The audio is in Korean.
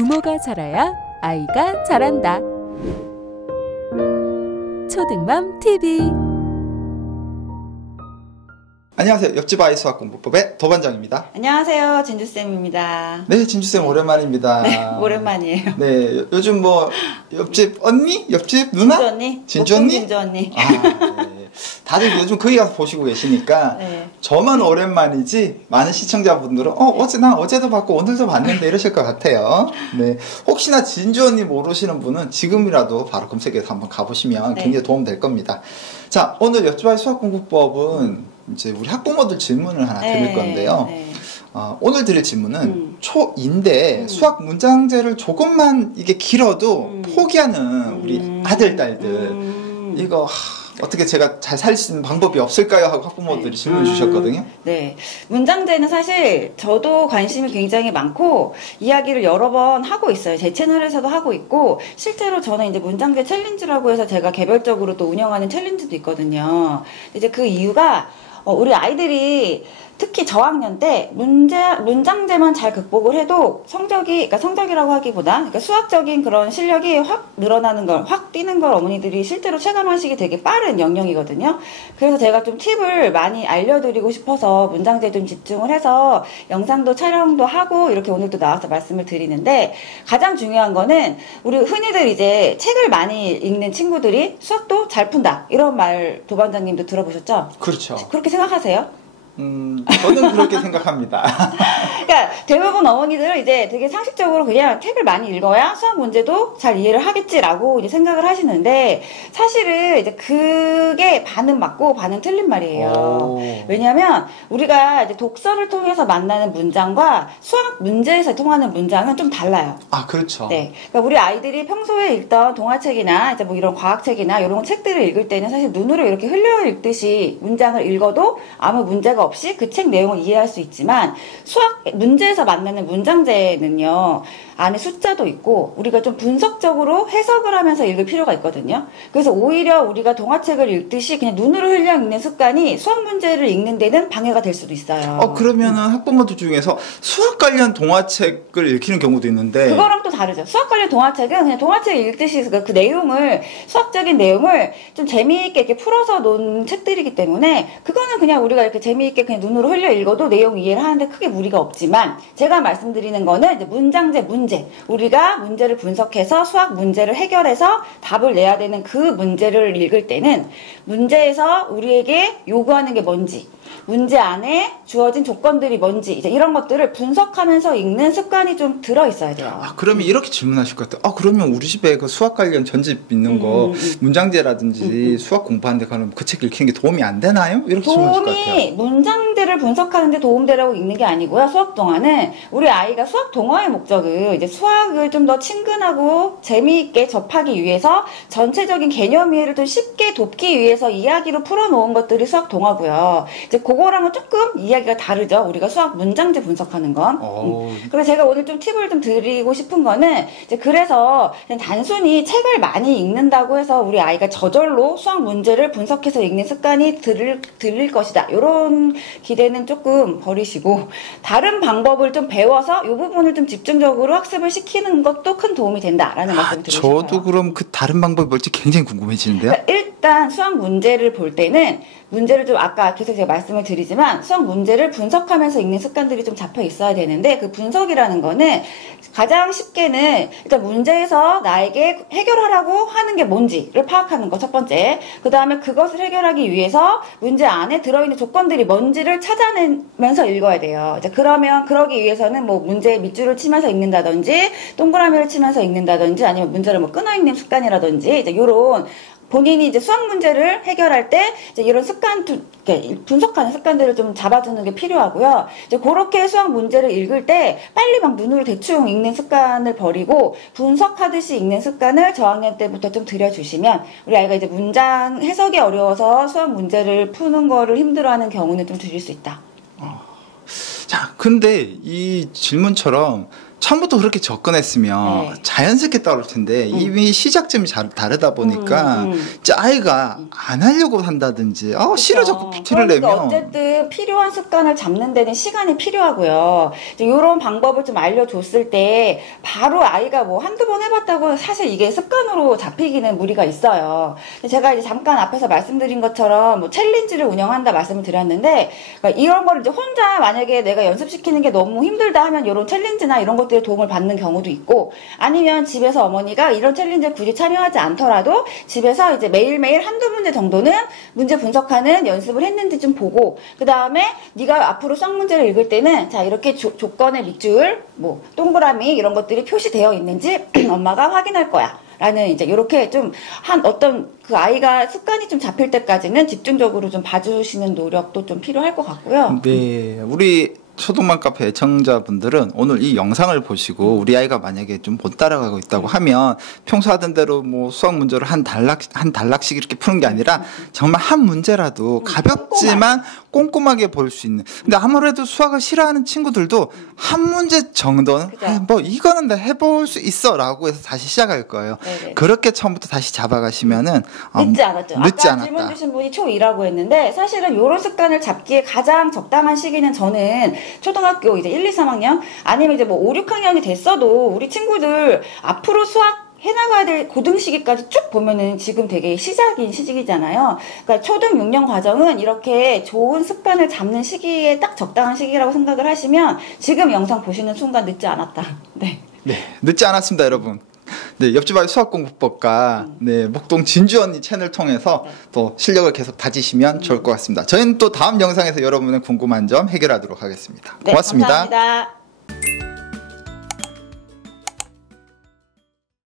부모가 잘해야 아이가 잘한다. 초등맘 TV. 안녕하세요. 옆집 아이 수학공부법의 도반장입니다. 안녕하세요. 진주쌤입니다. 네, 진주쌤 오랜만입니다. 네, 오랜만이에요. 네, 요즘 뭐 옆집 언니? 옆집 누나? 진주 언니? 진주 언니? 진주 언니. 아, 네. 다들 요즘 거기 가서 보시고 계시니까 네. 저만 오랜만이지 많은 시청자분들은 나 어제도 봤고 오늘도 봤는데 이러실 것 같아요. 네, 혹시나 진주 언니 모르시는 분은 지금이라도 바로 검색해서 한번 가보시면 네. 굉장히 도움 될 겁니다. 자, 오늘 옆집 아이 수학공부법은 이제 우리 학부모들 질문을 하나 드릴 건데요. 네. 오늘 드릴 질문은 초인데 수학 문장제를 조금만 이게 길어도 포기하는 우리 아들, 딸들 이거 어떻게 제가 잘 살 수 있는 방법이 없을까요? 하고 학부모들이 질문 주셨거든요. 네. 문장제는 사실 저도 관심이 굉장히 많고 이야기를 여러 번 하고 있어요. 제 채널에서도 하고 있고 실제로 저는 이제 문장제 챌린지라고 해서 제가 개별적으로 또 운영하는 챌린지도 있거든요. 이제 그 이유가 우리 아이들이 특히 저학년 때 문장제만 잘 극복을 해도 그러니까 성적이라고 하기보다, 그러니까 수학적인 그런 실력이 확 늘어나는 걸, 확 뛰는 걸 어머니들이 실제로 체감하시기 되게 빠른 영역이거든요. 그래서 제가 좀 팁을 많이 알려드리고 싶어서 문장제에 좀 집중을 해서 영상도 촬영도 하고 이렇게 오늘 또 나와서 말씀을 드리는데, 가장 중요한 거는 우리 흔히들 이제 책을 많이 읽는 친구들이 수학도 잘 푼다 이런 말 도반장님도 들어보셨죠? 그렇죠. 그렇게 생각하세요? 저는 그렇게 생각합니다. 그러니까 대부분 어머니들은 이제 되게 상식적으로 그냥 책을 많이 읽어야 수학 문제도 잘 이해를 하겠지라고 이제 생각을 하시는데, 사실은 이제 그게 반은 맞고 반은 틀린 말이에요. 왜냐하면 우리가 이제 독서를 통해서 만나는 문장과 수학 문제에서 통하는 문장은 좀 달라요. 아, 그렇죠. 네. 그러니까 우리 아이들이 평소에 읽던 동화책이나 이제 뭐 이런 과학책이나 이런 책들을 읽을 때는 사실 눈으로 이렇게 흘려 읽듯이 문장을 읽어도 아무 문제가 없이 그 책 내용을 이해할 수 있지만, 수학 문제에서 만나는 문장제는요, 안에 숫자도 있고 우리가 좀 분석적으로 해석을 하면서 읽을 필요가 있거든요. 그래서 오히려 우리가 동화책을 읽듯이 그냥 눈으로 흘려 읽는 습관이 수학 문제를 읽는 데는 방해가 될 수도 있어요. 그러면은 학부모들 중에서 수학 관련 동화책을 읽히는 경우도 있는데, 그거랑 또 다르죠. 수학 관련 동화책은 그냥 동화책을 읽듯이 그 내용을, 수학적인 내용을 좀 재미있게 이렇게 풀어서 놓은 책들이기 때문에 그거는 그냥 우리가 이렇게 재미있게 그냥 눈으로 흘려 읽어도 내용 이해를 하는데 크게 무리가 없지만, 제가 말씀드리는 거는 이제 문장제, 우리가 문제를 분석해서 수학 문제를 해결해서 답을 내야 되는 그 문제를 읽을 때는 문제에서 우리에게 요구하는 게 뭔지, 문제 안에 주어진 조건들이 뭔지, 이제 이런 것들을 분석하면서 읽는 습관이 좀 들어있어야 돼요. 그러면 이렇게 질문하실 것 같아요. 그러면 우리 집에 그 수학 관련 전집 있는 거, 문장제라든지 수학 공부하는데 가면 그 책 읽히는 게 도움이 안 되나요? 이렇게 질문하실 것 같아요. 문장제를 분석하는데 도움되라고 읽는 게 아니고요. 수학 동화는 우리 아이가 수학 동화의 목적은 이제 수학을 좀 더 친근하고 재미있게 접하기 위해서 전체적인 개념 이해를 좀 쉽게 돕기 위해서 이야기로 풀어놓은 것들이 수학 동화고요. 이제 그거랑은 조금 이야기가 다르죠. 우리가 수학 문장제 분석하는 건. 그래서 제가 오늘 좀 팁을 좀 드리고 싶은 거는, 이제 그래서 그냥 단순히 책을 많이 읽는다고 해서 우리 아이가 저절로 수학 문제를 분석해서 읽는 습관이 들릴 것이다, 이런 기대는 조금 버리시고 다른 방법을 좀 배워서 이 부분을 좀 집중적으로 학습을 시키는 것도 큰 도움이 된다라는 말씀을 드리고 싶어요. 저도 그럼 그 다른 방법이 뭘지 굉장히 궁금해지는데요. 그러니까 일단 수학 문제를 볼 때는 문제를 좀, 아까 계속 제가 말씀을 드리지만 수학 문제를 분석하면서 읽는 습관들이 좀 잡혀 있어야 되는데, 그 분석이라는 거는 가장 쉽게는 일단 문제에서 나에게 해결하라고 하는 게 뭔지를 파악하는 거, 첫 번째. 그 다음에 그것을 해결하기 위해서 문제 안에 들어있는 조건들이 뭔지를 찾아내면서 읽어야 돼요. 이제 그러기 위해서는 뭐 문제에 밑줄을 치면서 읽는다든지 동그라미를 치면서 읽는다든지 아니면 문제를 뭐 끊어 읽는 습관이라든지, 이제 요런 본인이 이제 수학 문제를 해결할 때 이제 이런 분석하는 습관들을 좀 잡아두는 게 필요하고요. 이제 그렇게 수학 문제를 읽을 때 빨리 막 눈으로 대충 읽는 습관을 버리고 분석하듯이 읽는 습관을 저학년 때부터 좀 들여주시면 우리 아이가 이제 문장 해석이 어려워서 수학 문제를 푸는 거를 힘들어하는 경우는 좀 줄일 수 있다. 자, 근데 이 질문처럼 처음부터 그렇게 접근했으면 네. 자연스럽게 따올 텐데 이미 시작점이 다르다 보니까 이제 아이가 안 하려고 한다든지 싫어 자꾸 티를 그러니까 내면 어쨌든 필요한 습관을 잡는 데는 시간이 필요하고요. 이런 방법을 좀 알려줬을 때 바로 아이가 뭐 한두 번 해봤다고 사실 이게 습관으로 잡히기는 무리가 있어요. 제가 이제 잠깐 앞에서 말씀드린 것처럼 뭐 챌린지를 운영한다 말씀을 드렸는데 그러니까 이런 걸 이제 혼자 만약에 내가 연습시키는 게 너무 힘들다 하면 이런 챌린지나 이런 것들에 도움을 받는 경우도 있고 아니면 집에서 어머니가 이런 챌린지에 굳이 참여하지 않더라도 집에서 이제 매일매일 한두 문제 정도는 문제 분석하는 연습을 했는지 좀 보고 그 다음에 네가 앞으로 수학 문제를 읽을 때는 자 이렇게 조건의 밑줄 뭐 동그라미 이런 것들이 표시되어 있는지 엄마가 확인할 거야. 라는 이제 이렇게 좀 한 어떤 그 아이가 습관이 좀 잡힐 때까지는 집중적으로 좀 봐주시는 노력도 좀 필요할 것 같고요. 네, 우리 초등반 카페 애청자분들은 오늘 이 영상을 보시고 우리 아이가 만약에 좀 못 따라가고 있다고 하면 평소 하던 대로 뭐 수학 문제를 한 단락씩 이렇게 푸는 게 아니라 정말 한 문제라도 가볍지만 꼼꼼하게 볼 수 있는. 근데 아무래도 수학을 싫어하는 친구들도 한 문제 정도는 뭐 이거는 다 해볼 수 있어라고 해서 다시 시작할 거예요. 네네. 그렇게 처음부터 다시 잡아가시면은 늦지 않았죠. 늦지 아까 않았다. 질문 주신 분이 초2라고 했는데 사실은 이런 습관을 잡기에 가장 적당한 시기는 저는 초등학교 이제 1, 2, 3학년 아니면 이제 뭐 5, 6학년이 됐어도 우리 친구들 앞으로 수학 해나가야 될 고등 시기까지 쭉 보면은 지금 되게 시작인 시기잖아요. 그러니까 초등 6년 과정은 이렇게 좋은 습관을 잡는 시기에 딱 적당한 시기라고 생각을 하시면 지금 영상 보시는 순간 늦지 않았다. 네. 네, 늦지 않았습니다, 여러분. 네, 옆집 아이 수학공부법과 네, 목동 진주 언니 채널 통해서 또 실력을 계속 다지시면 좋을 것 같습니다. 저희는 또 다음 영상에서 여러분의 궁금한 점 해결하도록 하겠습니다. 네, 고맙습니다. 감사합니다.